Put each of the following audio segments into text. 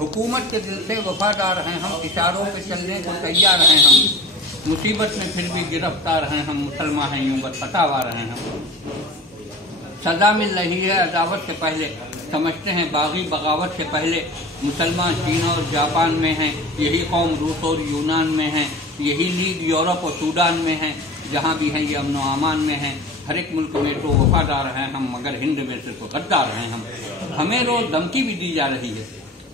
हुकूमत के दिल से वफादार हैं हम, इशारों पे चलने को तैयार हैं हम, मुसीबत में फिर भी गिरफ्तार हैं हम, मुसलमान हैं यूं बस फतावार हैं हम। सजा मिल रही है अदावत से पहले, समझते हैं बागी बगावत से पहले। मुसलमान चीन और जापान में हैं, यही कौम रूस और यूनान में है, यही लीग यूरोप और सूडान में है, जहाँ भी हैं ये अमन व अमान में हैं। हर एक मुल्क में तो वफादार हैं हम, मगर हिंद में सिर्फ गद्दार हैं हम। हमें रोज धमकी भी दी जा रही है,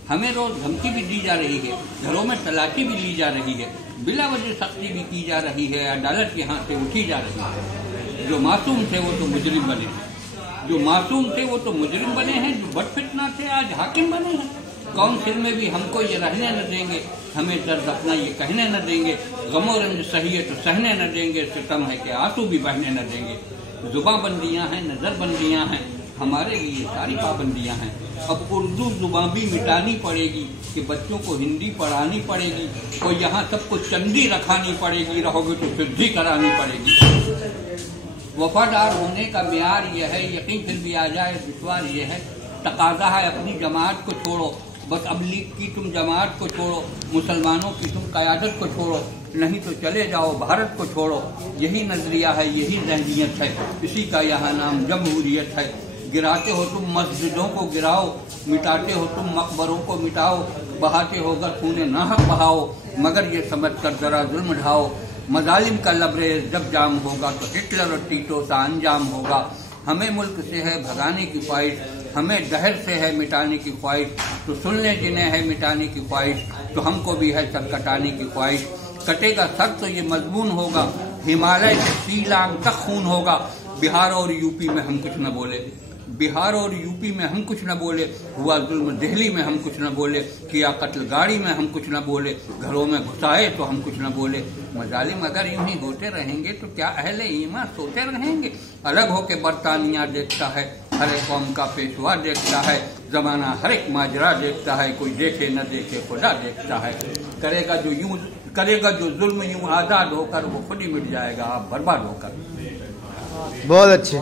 हमें रोज धमकी भी दी जा रही है, घरों में तलाशी भी ली जा रही है, बिला वजह सख्ती भी की जा रही है, अदालत के हाथ से उठी जा रही है। जो मासूम थे वो तो मुजरिम बने हैं, जो मासूम थे वो तो मुजरिम बने हैं, जो बदफितना थे आज हाकिम बने हैं। काउंसिल में भी हमको ये रहने न देंगे, हमें दर्द अपना ये कहने न देंगे, गमो रंज सही है तो सहने न देंगे, सितम है कि आंसू भी बहने न देंगे। जुबां बंदियां हैं, नजर बंदियां हैं, हमारे लिए सारी पाबंदियां हैं। अब उर्दू जुबां भी मिटानी पड़ेगी कि बच्चों को हिंदी पढ़ानी पड़ेगी, और यहाँ सबको चंदी रखानी पड़ेगी, रहोगे तो सिद्धि करानी पड़ेगी। वफादार होने का म्यार यह है, यकीन फिर भी आ जाए विश्वास यह है, तकाजा है अपनी जमात को छोड़ो, बस अब लीग की तुम जमात को छोड़ो, मुसलमानों की तुम क़यादत को छोड़ो, नहीं तो चले जाओ भारत को छोड़ो। यही नजरिया है, यही ज़हनियत है, इसी का यहाँ नाम जमहूरियत है। गिराते हो तुम मस्जिदों को गिराओ, मिटाते हो तुम मकबरों को मिटाओ, बहाते होकर खूने नाहक बहाओ, मगर ये समझ कर जरा जुल्म ढाओ। मजालिम का लबरेज जब जाम होगा तो हिटलर और टीटो सा अंजाम होगा। हमें मुल्क से है भगाने की ख्वाहिश, हमें दहर से है मिटाने की ख्वाहिश, तो सुन ले जिन्हें है मिटाने की ख्वाहिश, तो हमको भी है सर कटाने की ख्वाहिश। कटेगा सर तो ये मजबून होगा, हिमालय से शीलांग तक खून होगा। बिहार और यूपी में हम कुछ न बोले, बिहार और यूपी में हम कुछ न बोले, हुआ जुल्म दिल्ली में हम कुछ न बोले, किया कत्ल गाड़ी में हम कुछ न बोले, घरों में घुसाए तो हम कुछ न बोले। मजालिम अगर यूं ही होते रहेंगे तो क्या अहले ईमान सोते रहेंगे। अलग होके बरतानिया देखता है, हर एक कौम का पेशवा देखता है, जमाना हर एक माजरा देखता है, कोई देखे न देखे खुदा देखता है। करेगा जो जुल्म यूं आजाद होकर, वो खुद ही मिट जाएगा आप बर्बाद होकर। बहुत अच्छे।